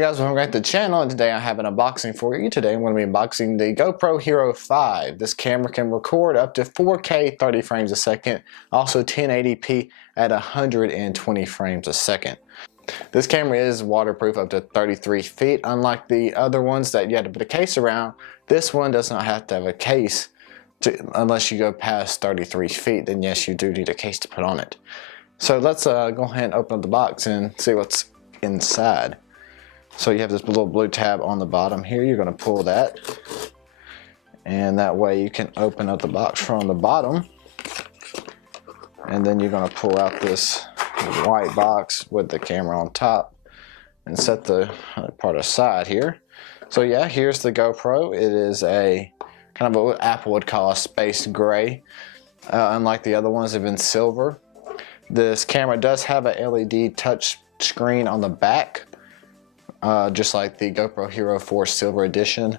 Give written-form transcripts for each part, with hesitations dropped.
Hey guys, welcome back to the channel, and today I have an unboxing for you. Today I'm going to be unboxing the GoPro Hero 5. This camera can record up to 4K 30 frames a second, also 1080p at 120 frames a second. This camera is waterproof up to 33 feet. Unlike the other ones that you had to put a case around, this one does not have to have a case unless you go past 33 feet. Then yes, you do need a case to put on it. So let's go ahead and open up the box and see what's inside. So you have this little blue tab on the bottom here. You're going to pull that, and that way you can open up the box from the bottom, and then you're going to pull out this white box with the camera on top and set the other part aside here. So yeah, here's the GoPro. It is a kind of what Apple would call a space gray. Unlike the other ones, they've been silver. This camera does have a LED touch screen on the back, just like the GoPro Hero 4 Silver Edition.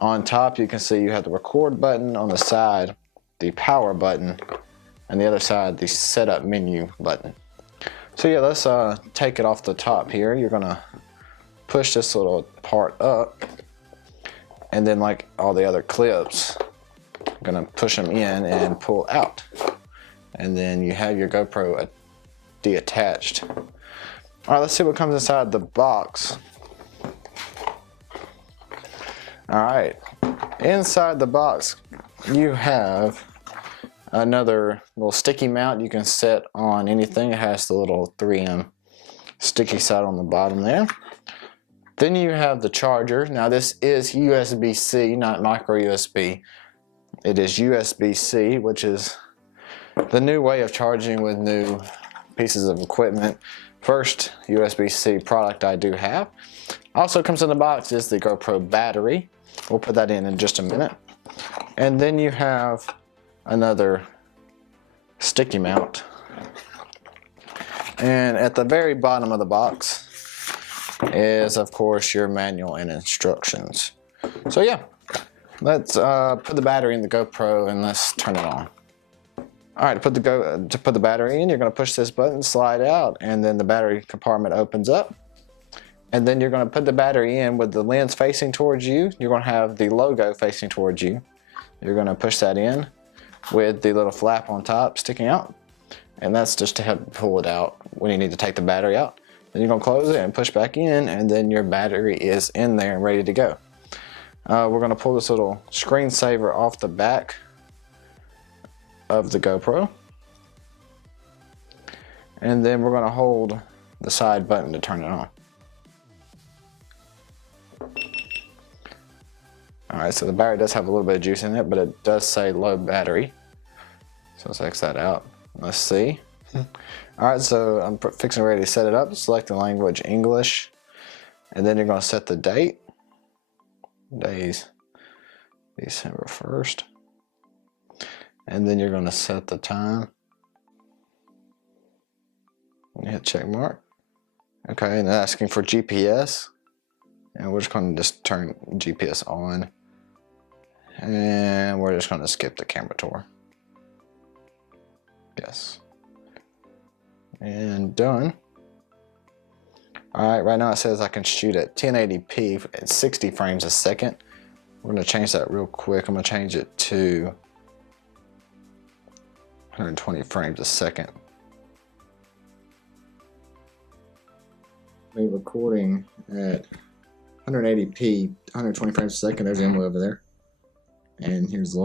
On top you can see you have the record button, on the side the power button, and the other side the setup menu button. So yeah, let's take it off the top here. You're gonna push this little part up, and then like all the other clips, I'm gonna push them in and pull out, and then you have your GoPro detached. Alright, let's see what comes inside the box. Alright, inside the box you have another little sticky mount you can set on anything. It has the little 3M sticky side on the bottom there. Then you have the charger. Now this is USB-C, not micro USB. It is USB-C, which is the new way of charging with new pieces of equipment. First USB-C product I do have. Also comes in the box is the GoPro battery. We'll put that in just a minute. And then you have another sticky mount. And at the very bottom of the box is, of course, your manual and instructions. So yeah, let's put the battery in the GoPro and let's turn it on. Alright, to put the battery in, you're going to push this button, slide out, and then the battery compartment opens up. And then you're going to put the battery in with the lens facing towards you. You're going to have the logo facing towards you. You're going to push that in with the little flap on top sticking out. And that's just to help pull it out when you need to take the battery out. Then you're going to close it and push back in, and then your battery is in there and ready to go. We're going to pull this little screensaver off the back of the GoPro, and then we're going to hold the side button to turn it on. Alright, so the battery does have a little bit of juice in it, but it does say low battery, so let's X that out. Let's see. Alright, so I'm fixing ready to set it up. Select the language English, and then you're going to set the date. Days December 1st. And then you're going to set the time. And hit check mark. Okay, and asking for GPS. And we're just going to just turn GPS on. And we're just going to skip the camera tour. Yes. And done. Alright, right now it says I can shoot at 1080p at 60 frames a second. We're going to change that real quick. I'm going to change it to 120 frames a second. We're recording at 180p, 120 frames a second. There's Emily over there. And here's the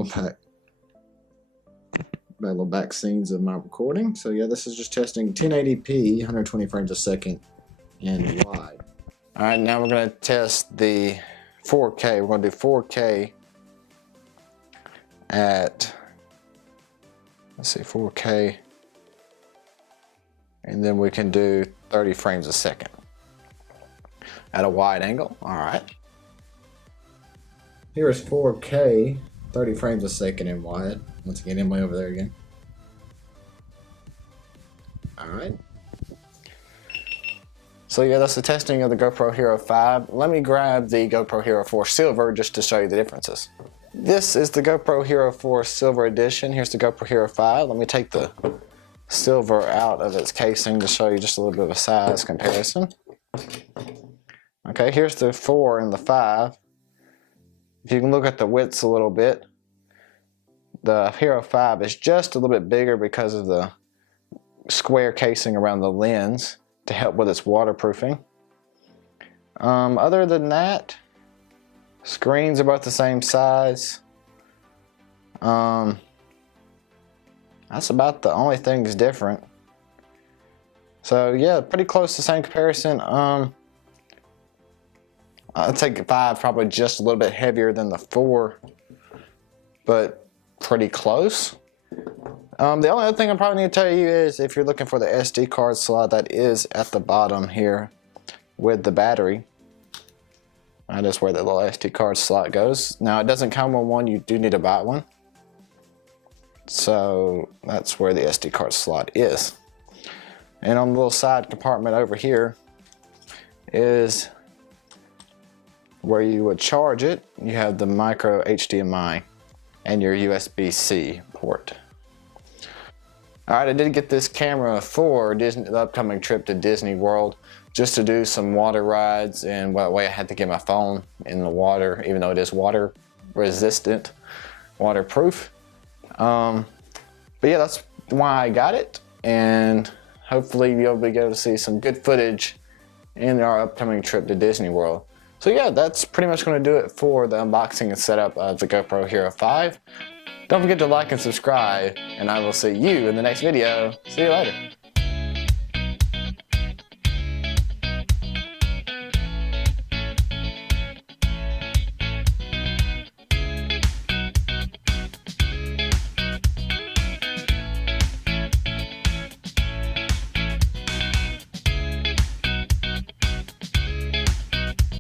little back scenes of my recording. So yeah, this is just testing 1080p, 120 frames a second in wide. Alright, now we're going to test the 4K. We're going to do 4K at, let's see, 4K, and then we can do 30 frames a second at a wide angle. Alright. Here's 4K, 30 frames a second in wide. Once again, Emily over there again. Alright. So yeah, that's the testing of the GoPro Hero 5. Let me grab the GoPro Hero 4 Silver just to show you the differences. This is the GoPro Hero 4 Silver Edition. Here's the GoPro Hero 5. Let me take the silver out of its casing to show you just a little bit of a size comparison. Okay, here's the 4 and the 5. If you can look at the widths a little bit, the Hero 5 is just a little bit bigger because of the square casing around the lens to help with its waterproofing. Other than that, screens are both the same size. That's about the only thing that's different. So yeah, pretty close to the same comparison. I'd take the 5 probably just a little bit heavier than the 4, but pretty close. The only other thing I probably need to tell you is if you're looking for the SD card slot, that is at the bottom here with the battery. That is where the little SD card slot goes. Now it doesn't come with one, you do need to buy one. So that's where the SD card slot is. And on the little side compartment over here is where you would charge it. You have the micro HDMI and your USB-C port. Alright, I did get this camera for the upcoming trip to Disney World, just to do some water rides, and that way I had to get my phone in the water, even though it is water resistant, waterproof. But yeah, that's why I got it, and hopefully you'll be able to see some good footage in our upcoming trip to Disney World. So yeah, that's pretty much going to do it for the unboxing and setup of the GoPro Hero 5. Don't forget to like and subscribe, and I will see you in the next video. See you later.